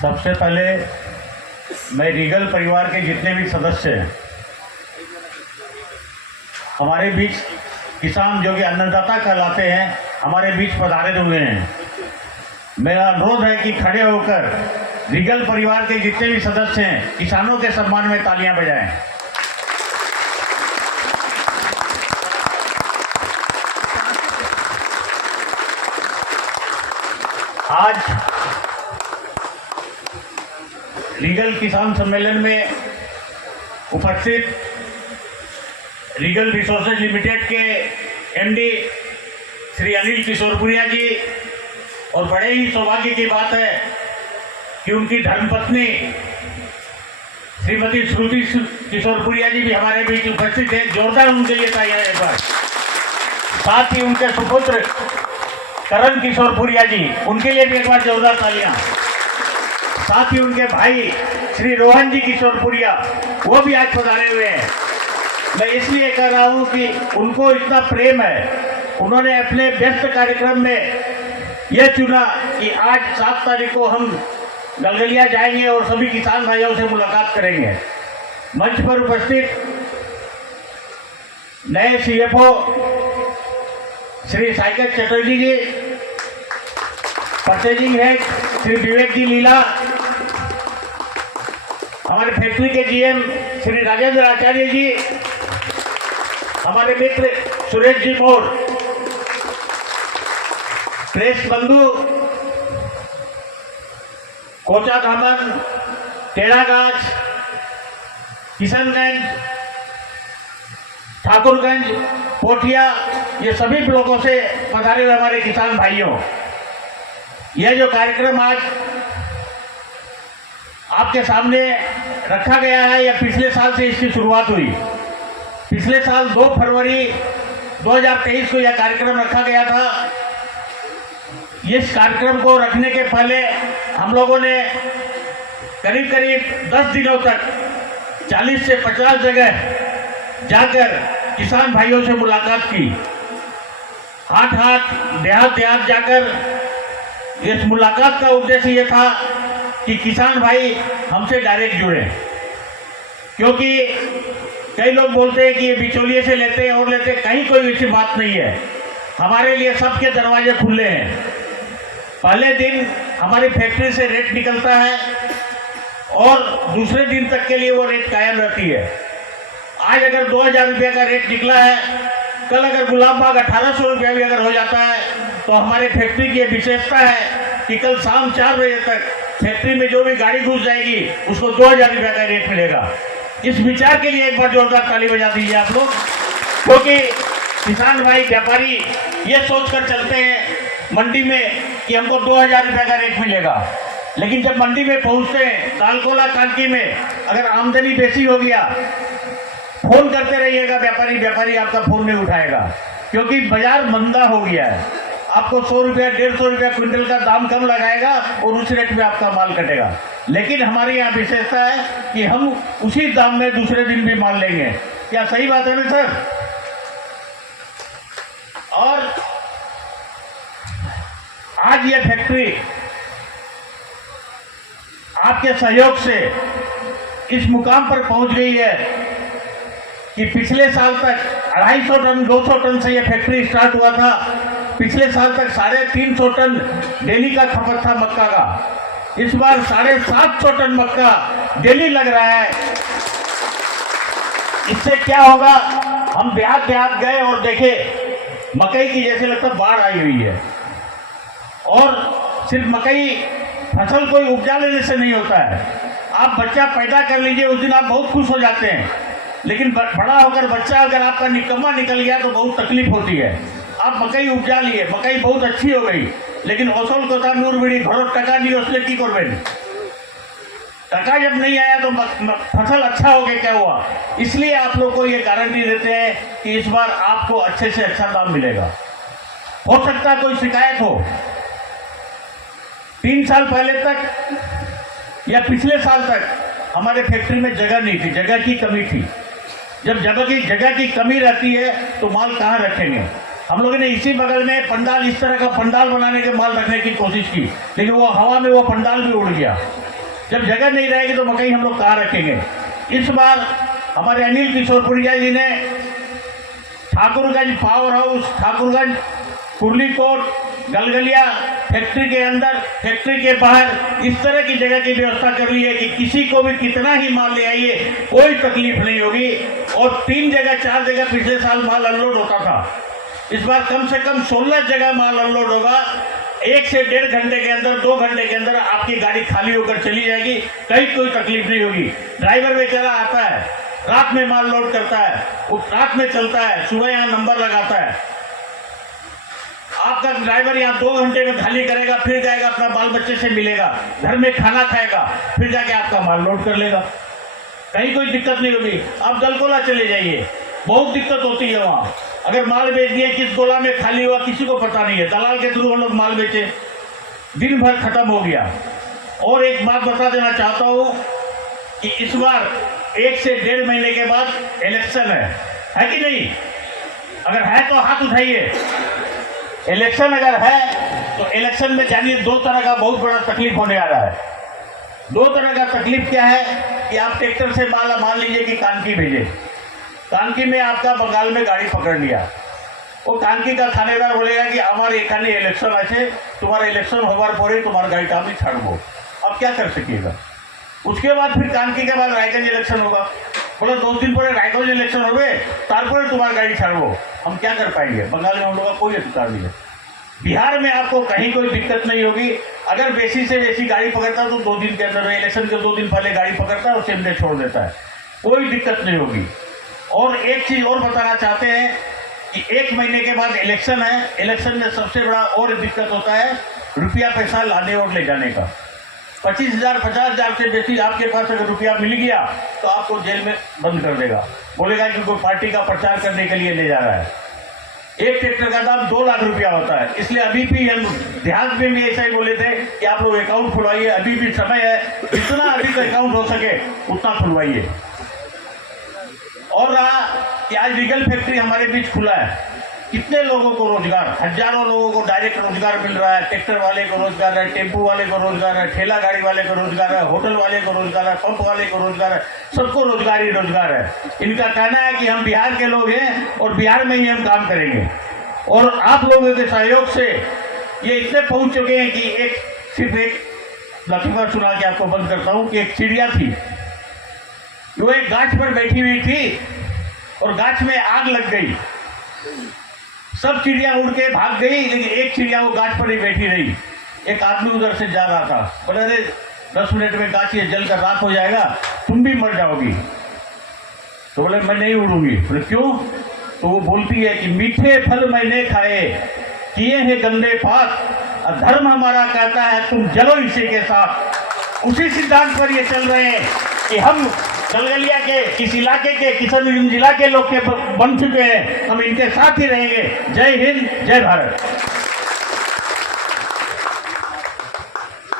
सबसे पहले मैं रीगल परिवार के जितने भी सदस्य हैं, हमारे बीच किसान जो कि अन्नदाता कहलाते हैं, हमारे बीच पधारे हुए हैं। मेरा अनुरोध है कि खड़े होकर रीगल परिवार के जितने भी सदस्य हैं, किसानों के सम्मान में तालियां बजाएं। आज रीगल किसान सम्मेलन में उपस्थित रीगल रिसोर्सेज लिमिटेड के एमडी श्री अनिल किशोरपुरिया जी, और बड़े ही सौभाग्य की बात है कि उनकी धर्मपत्नी श्रीमती श्रुति किशोरपुरिया जी भी हमारे बीच उपस्थित है। जोरदार उनके लिए तालियां एक बार। साथ ही उनके सुपुत्र करण किशोरपुरिया जी, उनके लिए भी एक बार जोरदार तालियां। साथ ही उनके भाई श्री रोहन जी किशोरपुरिया, वो भी आज पधारे हुए हैं। मैं इसलिए कह रहा हूं कि उनको इतना प्रेम है, उन्होंने अपने व्यस्त कार्यक्रम में यह चुना कि आज 7 तारीख को हम गलगलिया जाएंगे और सभी किसान भाइयों से मुलाकात करेंगे। मंच पर उपस्थित नए सीएफओ श्री साइकल चटर्जी जी, परचेजिंग हेड श्री विवेक जी लीला, हमारे फैक्ट्री के जीएम श्री राजेंद्र आचार्य जी, हमारे मित्र सुरेश जी मोर, प्रेस बंधु कोचा धामन, टेढ़ागाछ, किशनगंज, ठाकुरगंज, पोठिया, ये सभी ब्लॉकों से पधारे हुए हमारे किसान भाइयों, यह जो कार्यक्रम आज आपके सामने रखा गया है, यह पिछले साल से इसकी शुरुआत हुई। पिछले साल 2 फरवरी 2023 को यह कार्यक्रम रखा गया था। इस कार्यक्रम को रखने के पहले हम लोगों ने करीब करीब 10 दिनों तक 40 से 50 जगह जाकर किसान भाइयों से मुलाकात की। हाट हाट, देहात देहात जाकर इस मुलाकात का उद्देश्य ये था कि किसान भाई हमसे डायरेक्ट जुड़े, क्योंकि कई लोग बोलते हैं कि ये बिचौलिए से लेते हैं और लेते हैं। कहीं कोई ऐसी बात नहीं है। हमारे लिए सबके दरवाजे खुले हैं। पहले दिन हमारी फैक्ट्री से रेट निकलता है और दूसरे दिन तक के लिए वो रेट कायम रहती है। आज अगर 2000 रुपये का रेट निकला है, कल अगर गुलाब बाग 1800 रुपया भी अगर हो जाता है, तो हमारे फैक्ट्री की विशेषता है कि कल शाम 4 बजे तक फैक्ट्री में जो भी गाड़ी घुस जाएगी उसको 2000 रुपये का रेट मिलेगा। इस विचार के लिए एक बार जोरदार ताली बजा दीजिए आप लोग, क्योंकि किसान भाई व्यापारी ये सोचकर चलते हैं मंडी में कि हमको 2000 रुपये का रेट मिलेगा, लेकिन जब मंडी में पहुंचते हैं तालकोला कांकी में, अगर आमदनी बेसी हो गया, फोन करते रहिएगा व्यापारी आपका फोन नहीं उठाएगा, क्योंकि बाजार मंदा हो गया है। आपको 100 रुपया 150 रुपया क्विंटल का दाम कम लगाएगा और उस रेट में आपका माल कटेगा। लेकिन हमारे यहाँ विशेषता है कि हम उसी दाम में दूसरे दिन भी माल लेंगे। क्या सही बात है ना सर? और आज ये फैक्ट्री आपके सहयोग से इस मुकाम पर पहुंच गई है कि पिछले साल तक 250 टन 200 टन से ये फैक्ट्री स्टार्ट हुआ था। पिछले साल तक 350 टन डेली का खपत था मक्का का। इस बार 750 टन मक्का डेली लग रहा है। इससे क्या होगा, हम देहात देहात गए और देखे मकई की जैसे लगता बाढ़ आई हुई है। और सिर्फ मकई फसल कोई उपजा लेने से नहीं होता है। आप बच्चा पैदा कर लीजिए, उस दिन आप बहुत खुश हो जाते हैं, लेकिन बड़ा होकर बच्चा अगर आपका निकम्मा निकल गया तो बहुत तकलीफ होती है। आप मकई उपजा लिए, मकई बहुत अच्छी हो गई, लेकिन औसल कोता नूर बिड़ी घरों टका नहीं उसने की करबें। टका जब नहीं आया तो फसल अच्छा हो गया, क्या हुआ? इसलिए आप लोग को ये गारंटी देते हैं कि इस बार आपको अच्छे से अच्छा दाम मिलेगा। हो सकता है कोई शिकायत हो। 3 साल पहले तक या पिछले साल तक हमारे फैक्ट्री में जगह नहीं थी, जगह की कमी थी। जब जगह की कमी रहती है तो माल कहाँ रखेंगे? हम लोगों ने इसी बगल में पंडाल, इस तरह का पंडाल बनाने के माल रखने की कोशिश की, लेकिन वो हवा में वो पंडाल भी उड़ गया। जब जगह नहीं रहेगी तो मकई हम लोग कहाँ रखेंगे। इस बार हमारे अनिल किशोरपुरिया जी ने Thakurganj power house, Thakurganj, Kurlikot, Galgalia, factory के अंदर, फैक्ट्री के बाहर इस तरह की जगह की व्यवस्था कर ली है कि किसी को भी कितना ही माल ले आइए कोई तकलीफ नहीं होगी। और 3 जगह 4 जगह पिछले साल माल अनलोड होता था, इस बार कम से कम 16 जगह माल अनलोड होगा। 1 से 1.5 घंटे के अंदर, 2 घंटे के अंदर आपकी गाड़ी खाली होकर चली जाएगी, कहीं कोई तकलीफ नहीं होगी। ड्राइवर बेचारा आता है, रात में माल लोड करता है, वो रात में चलता है, सुबह यहाँ नंबर लगाता है। आपका ड्राइवर यहाँ 2 घंटे में खाली करेगा, फिर जाएगा अपना बाल बच्चे से मिलेगा, घर में खाना खाएगा, फिर जाके आपका माल लोड कर लेगा, कहीं कोई दिक्कत नहीं होगी। आप दलकोला चले जाइए, बहुत दिक्कत होती है वहाँ। अगर माल बेच दिए, किस गोला में खाली हुआ किसी को पता नहीं है, दलाल के थ्रू हम लोग माल बेचे, दिन भर खत्म हो गया। और एक बात बता देना चाहता हूँ कि इस बार 1 से 1.5 महीने के बाद इलेक्शन है कि नहीं? अगर है तो हाथ उठाइए। इलेक्शन अगर है तो इलेक्शन में जानिए 2 तरह का बहुत बड़ा तकलीफ होने आ रहा है। 2 तरह का तकलीफ क्या है कि आप ट्रैक्टर से माल मान लीजिए कि कानकी भेजे, कानकी में आपका बंगाल में गाड़ी पकड़ लिया, वो कानकी का थानेदार बोलेगा कि हमारे एखाने इलेक्शन আছে, तुम्हारा इलेक्शन होवार परे तुम्हारा गाड़ी हम छाड़बो। अब क्या कर सकिएगा? उसके बाद फिर कानकी के बाद रायगंज इलेक्शन होगा, बोला 2 दिन परे रायगंज इलेक्शन हो तारपरे तुम्हारा गाड़ी छाड़बो। हम क्या कर पाएंगे? बंगाल में हम लोग का कोई अधिकार नहीं है। बिहार में आपको कहीं कोई दिक्कत नहीं होगी। अगर बेसी से बेसी गाड़ी पकड़ता है तो 2 दिन के अंदर, इलेक्शन के 2 दिन पहले गाड़ी पकड़ता है और सेम डे छोड़ देता है, कोई दिक्कत नहीं होगी। और एक चीज़ और बताना चाहते हैं कि 1 महीने के बाद इलेक्शन है। इलेक्शन में सबसे बड़ा और दिक्कत होता है रुपया पैसा लाने और ले जाने का। 25,000 50,000 से बेसी आपके पास अगर रुपया मिल गया तो आपको जेल में बंद कर देगा, बोलेगा कि कोई पार्टी का प्रचार करने के लिए ले जा रहा है। एक ट्रैक्टर का दाम 2 लाख रुपया होता है। इसलिए अभी भी हम देहात में भी ऐसा ही बोले थे कि आप लोग अकाउंट खुलवाइए, अभी भी समय है, जितना अधिक अकाउंट हो सके उतना खुलवाइए। और रहा कि आज रीगल फैक्ट्री हमारे बीच खुला है, कितने लोगों को रोजगार, हजारों लोगों को डायरेक्ट रोजगार मिल रहा है। ट्रैक्टर वाले को रोजगार है, टेम्पू वाले को रोजगार है, ठेला गाड़ी वाले को रोजगार है, होटल वाले को रोजगार है, पंप वाले को रोजगार है, सबको रोजगार ही रोजगार है। इनका कहना है कि हम बिहार के लोग हैं और बिहार में ही हम काम करेंगे। और आप लोगों के सहयोग से ये इतने पहुंच चुके हैं कि सिर्फ एक लतीफा सुना के आपको बंद करता हूँ कि एक चिड़िया थी, वो एक गाछ पर बैठी हुई थी और गाछ में आग लग गई। सब चिड़िया उड़ के भाग गई, लेकिन एक चिड़िया वो गाछ पर ही बैठी रही। एक आदमी उधर से जा रहा था, बोले अरे 10 मिनट में गाछ ये जलकर राख हो जाएगा, तुम भी मर जाओगी। तो बोले मैं नहीं उड़ूंगी। बोले क्यों? तो वो बोलती है कि मीठे फल मैंने खाए, किए हैं गंदे पाप, धर्म हमारा कहता है तुम जलो इसी के साथ। उसी सिद्धांत पर ये चल रहे हैं कि हम गलगलिया के इस इलाके के किशनगंज जिला के लोग के बन चुके हैं, हम इनके साथ ही रहेंगे। जय हिंद, जय भारत।